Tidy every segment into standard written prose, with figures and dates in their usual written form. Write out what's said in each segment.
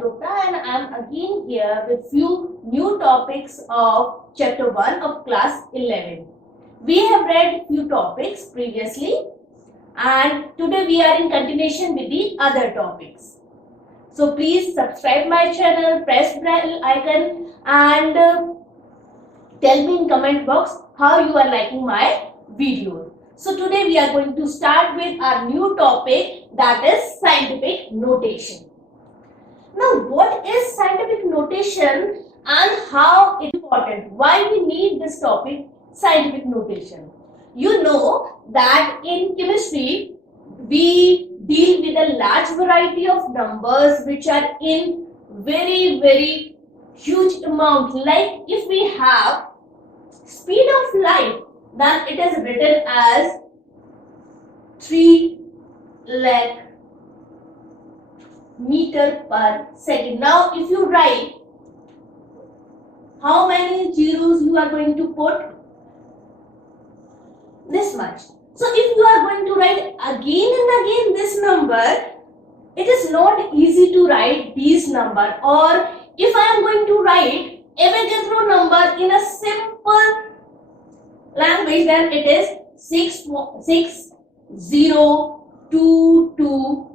Payal Gupta, and I am again here with few new topics of chapter 1 of class 11. We have read few topics previously and today we are in continuation with the other topics. So please subscribe my channel, press bell icon and tell me in comment box how you are liking my videos. So today we are going to start with our new topic, that is scientific notation. Now what is scientific notation and how it's important? Why we need this topic, scientific notation? You know that in chemistry we deal with a large variety of numbers which are in very huge amount. Like if we have speed of light, then it is written as 3 lakh meter per second. Now if you write, how many zeros you are going to put? This much. So if you are going to write again and again this number, it is not easy to write these number. Or if I am going to write Avogadro number in a simple language, then it is 6 0 2 2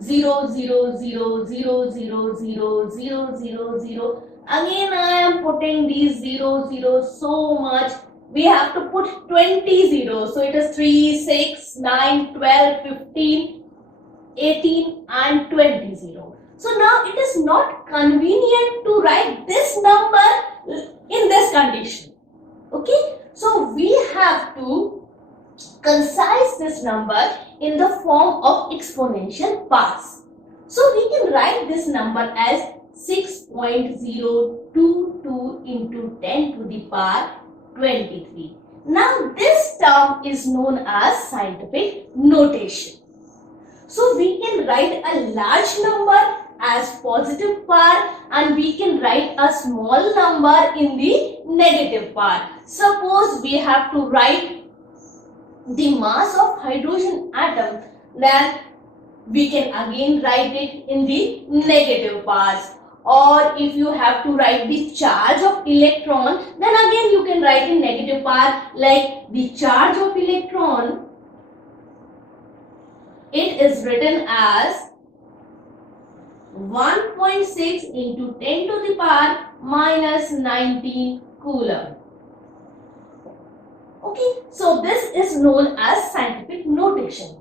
0 0 0 0 0 0 0 0 0. Again I am putting these 0 0 so much. We have to put 20 zeros. So it is 3, 6, 9, 12, 15, 18 and 20 0. So now it is not convenient to write this number in this condition. Okay. So we have to concise this number in the form of exponential parts. So we can write this number as 6.022 into 10 to the power 23. Now this term is known as scientific notation. So we can write a large number as positive part and we can write a small number in the negative part. Suppose we have to write the mass of hydrogen atom, then we can again write it in the negative parts. Or if you have to write the charge of electron, then again you can write in negative part, like the charge of electron, it is written as 1.6 into 10 to the power minus 19 coulomb. Okay, so this is known as scientific notation.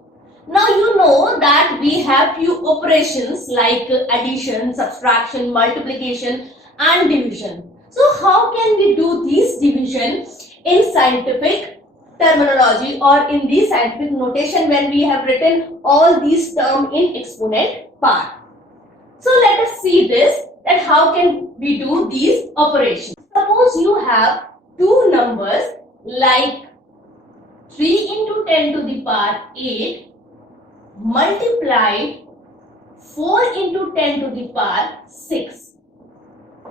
Now you know that we have few operations like addition, subtraction, multiplication and division. So how can we do these division in scientific terminology or in the scientific notation when we have written all these terms in exponent part? So let us see this, that how can we do these operations. Suppose you have two numbers like 3 into 10 to the power 8 multiplied 4 into 10 to the power 6.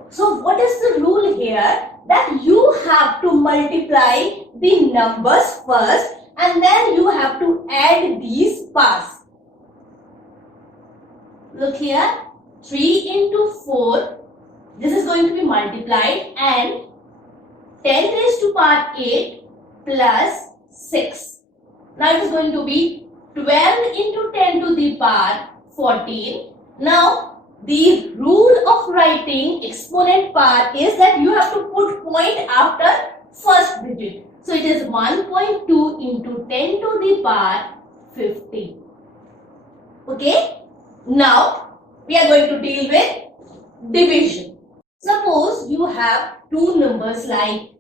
So what is the rule here? That you have to multiply the numbers first and then you have to add these parts. Look here, 3 into 4, this is going to be multiplied, and 10 raised to power 8 plus 6. Now it is going to be 12 into 10 to the power 14. Now the rule of writing exponent part is that you have to put point after first digit. So it is 1.2 into 10 to the power 15. Okay. Now we are going to deal with division. Suppose you have two numbers like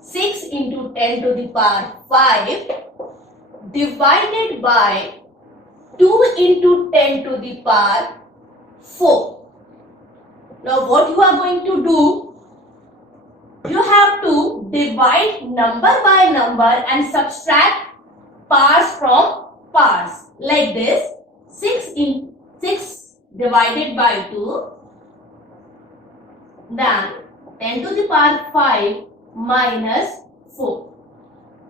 6 into 10 to the power 5 divided by 2 into 10 to the power 4. Now what you are going to do? You have to divide number by number and subtract parts from parts. Like this, 6 divided by 2, then 10 to the power 5 minus 4.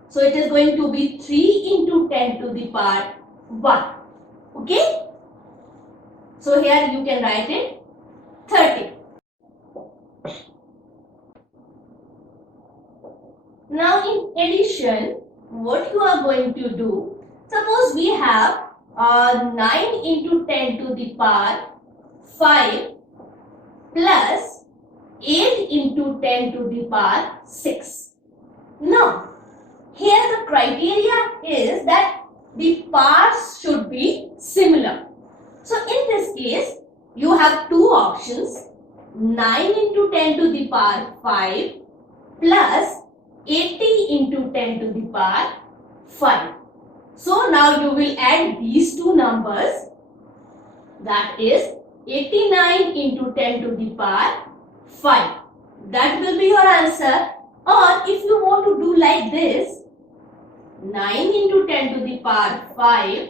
So it is going to be 3 into 10 to the power 1. Okay. So here you can write it 30. Now in addition, what you are going to do, suppose we have 9 into 10 to the power 5 plus 8 into 10 to the power 6. Now, here the criteria is that the powers should be similar. So in this case, you have two options, 9 into 10 to the power 5 plus 80 into 10 to the power 5. So now you will add these two numbers, that is 89 into 10 to the power 5. That will be your answer. Or if you want to do like this, 9 into 10 to the power 5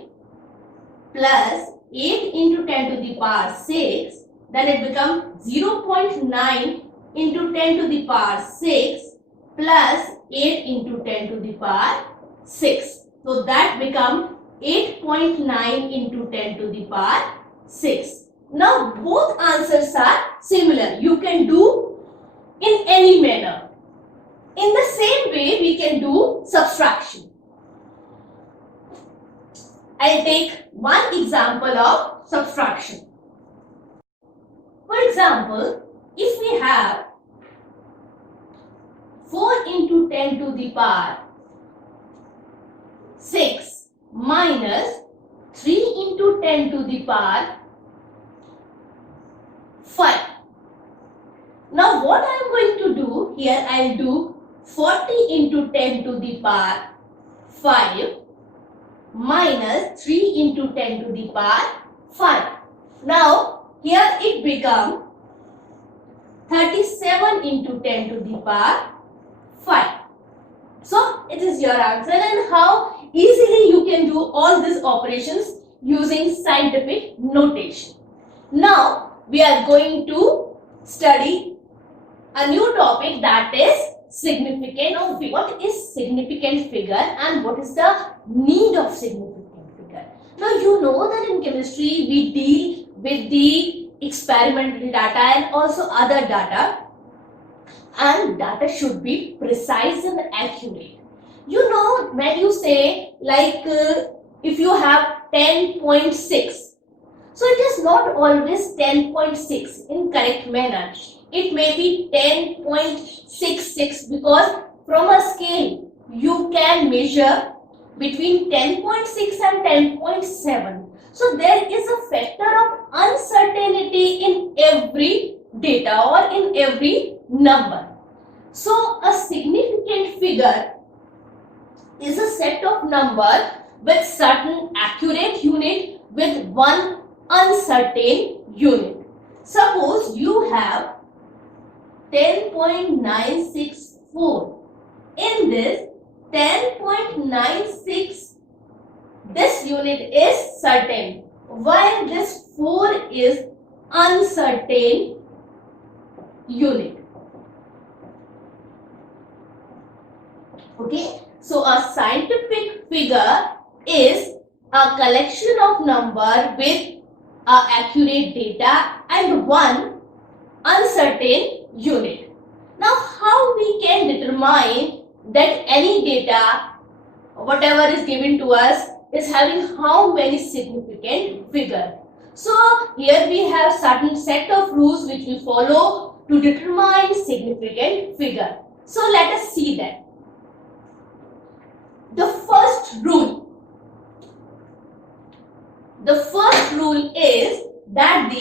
plus 8 into 10 to the power 6, then it becomes 0.9 into 10 to the power 6 plus 8 into 10 to the power 6. So that becomes 8.9 into 10 to the power 6. Now both answers are similar. You can do in any manner. In the same way, we can do subtraction. I'll take one example of subtraction. For example, if we have 4 into 10 to the power 6 minus 3 into 10 to the power 5. Now what I am going to do here, I will do 40 into 10 to the power 5 minus 3 into 10 to the power 5. Now here it becomes 37 into 10 to the power 5. So it is your answer, and how easily you can do all these operations using scientific notation. Now we are going to study a new topic, that is significant figure. What is significant figure and what is the need of significant figure? Now you know that in chemistry we deal with the experimental data and also other data, and data should be precise and accurate. You know, when you say like if you have 10.6, so it is not always 10.6 in correct manner. It may be 10.66 because from a scale you can measure between 10.6 and 10.7. So there is a factor of uncertainty in every data or in every number. So a significant figure is a set of numbers with certain accurate unit with one uncertain unit. Suppose you have 10.964. In this 10.96, this unit is certain, while this 4 is uncertain unit. Okay, so a scientific figure is a collection of number with accurate data and one uncertain unit. Now how we can determine that any data, whatever is given to us, is having how many significant figure? So here we have certain set of rules which we follow to determine significant figure. So let us see that. The first rule is that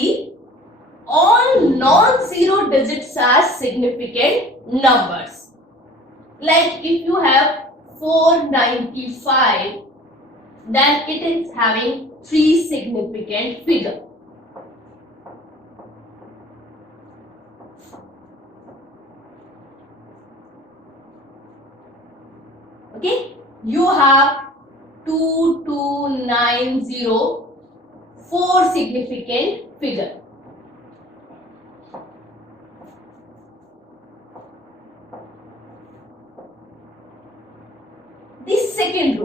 all non-zero digits are significant numbers. Like if you have 495, then it is having 3 significant figures. Okay, you have 2290, 4 significant figure. The second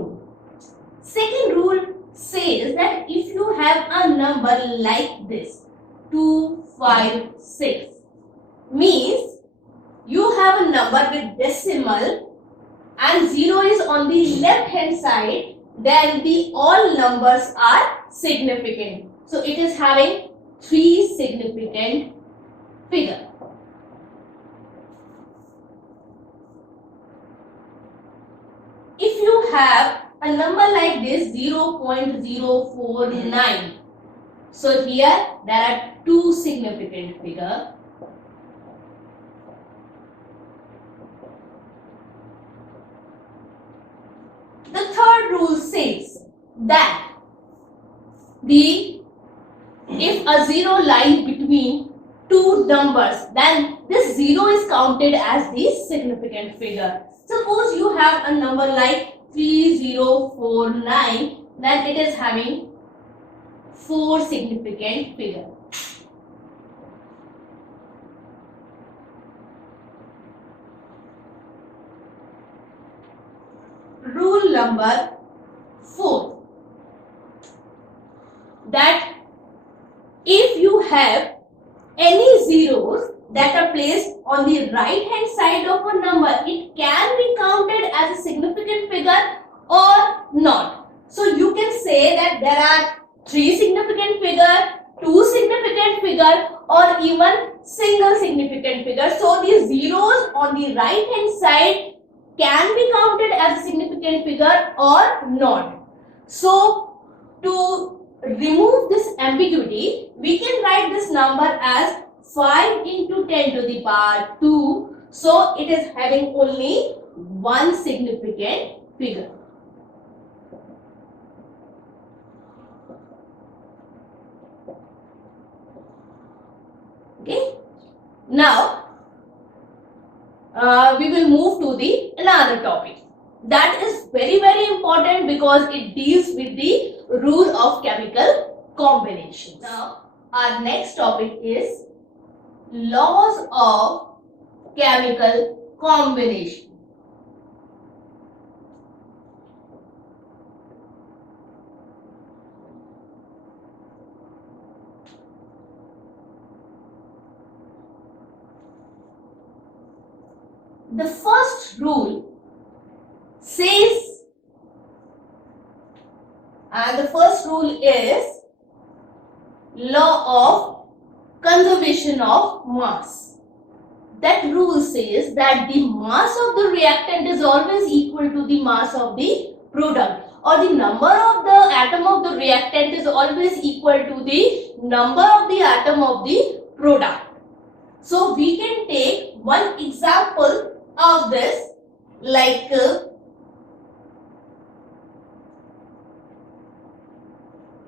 rule says that if you have a number like this 2, 5, 6. Means you have a number with decimal and 0 is on the left hand side, then the all numbers are significant. So it is having 3 significant figure. If you have a number like this 0.049, so here there are 2 significant figure. The third rule says that if a 0 lies between 2 numbers, then this 0 is counted as the significant figure. Suppose you have a number like 3049, then it is having 4 significant figure. Rule number 4, that if you have any zeros that are placed on the right hand side of a number, it can be counted as a significant figure or not. So you can say that there are 3 significant figure, 2 significant figure, or even single significant figure. So the zeros on the right hand side can be counted as a significant figure or not. So to remove this ambiguity, we can write this number as 5 into 10 to the power 2. So it is having only 1 significant figure. Okay. Now we will move to the another topic. That is very important because it deals with the rule of chemical combinations. Now our next topic is laws of chemical combination. The first rule says, and the first rule is law of conservation of mass. That rule says that the mass of the reactant is always equal to the mass of the product, or the number of the atom of the reactant is always equal to the number of the atom of the product. So we can take one example of this, like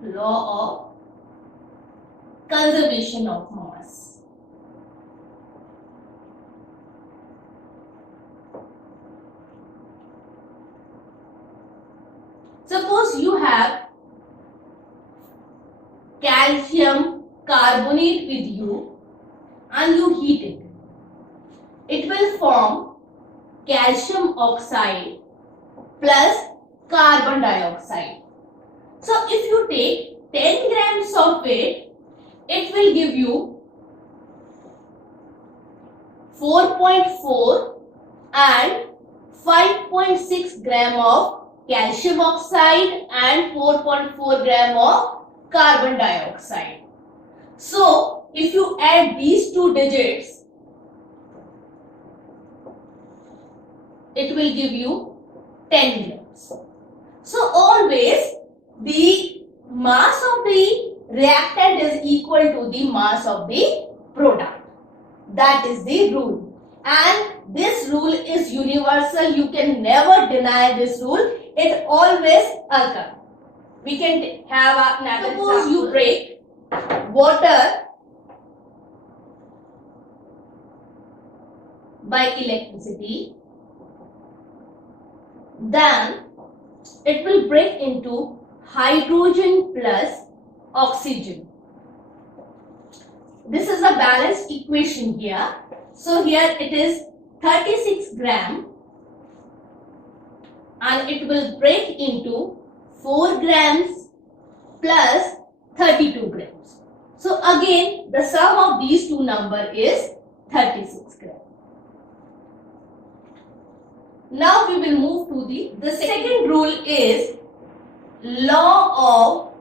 law of conservation of mass. Suppose you have calcium carbonate with you and you heat it. It will form calcium oxide plus carbon dioxide. So if you take 10 grams of it, it will give you 4.4 and 5.6 gram of calcium oxide and 4.4 gram of carbon dioxide. So if you add these two digits, it will give you 10 grams. So always the mass of the reactant is equal to the mass of the product. That is the rule. And this rule is universal. You can never deny this rule. It always occurs. We can have another example. Suppose you break water by electricity, then it will break into hydrogen plus oxygen. This is a balanced equation here. So here it is 36 gram and it will break into 4 grams plus 32 grams. So again, the sum of these two numbers is 36 gram. Now we will move to the second rule is law of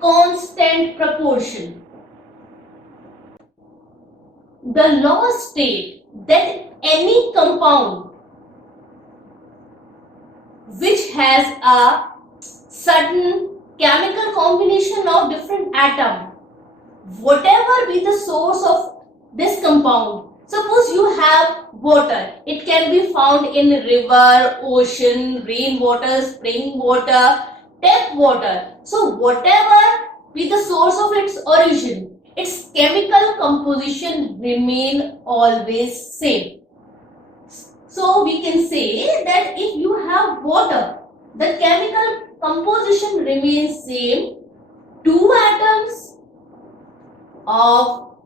constant proportion. The law states that any compound which has a certain chemical combination of different atoms, whatever be the source of this compound, suppose you have water, it can be found in river, ocean, rainwater, spring water, tap water. So whatever be the source of its origin, its chemical composition remain always same. So we can say that if you have water, the chemical composition remains same. Two atoms of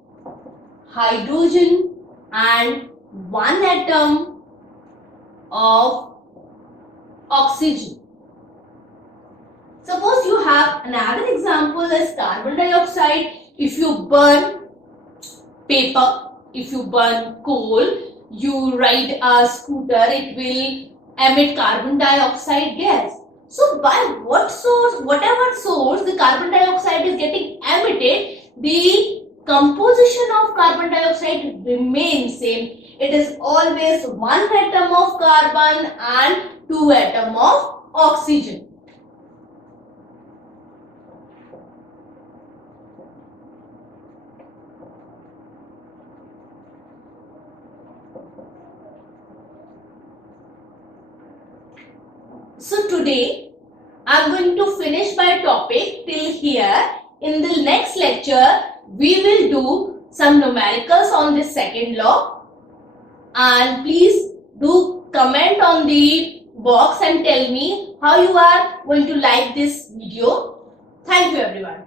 hydrogen and one atom of oxygen. Suppose you have another example as carbon dioxide. If you burn paper, if you burn coal, you ride a scooter, it will emit carbon dioxide gas. So by what source, whatever source the carbon dioxide is getting emitted, the composition of carbon dioxide remains same. It is always one atom of carbon and two atom of oxygen. So today I am going to finish my topic till here. In the next lecture we will do some numericals on this second law, and please do comment on the box and tell me how you are going to like this video. Thank you everyone.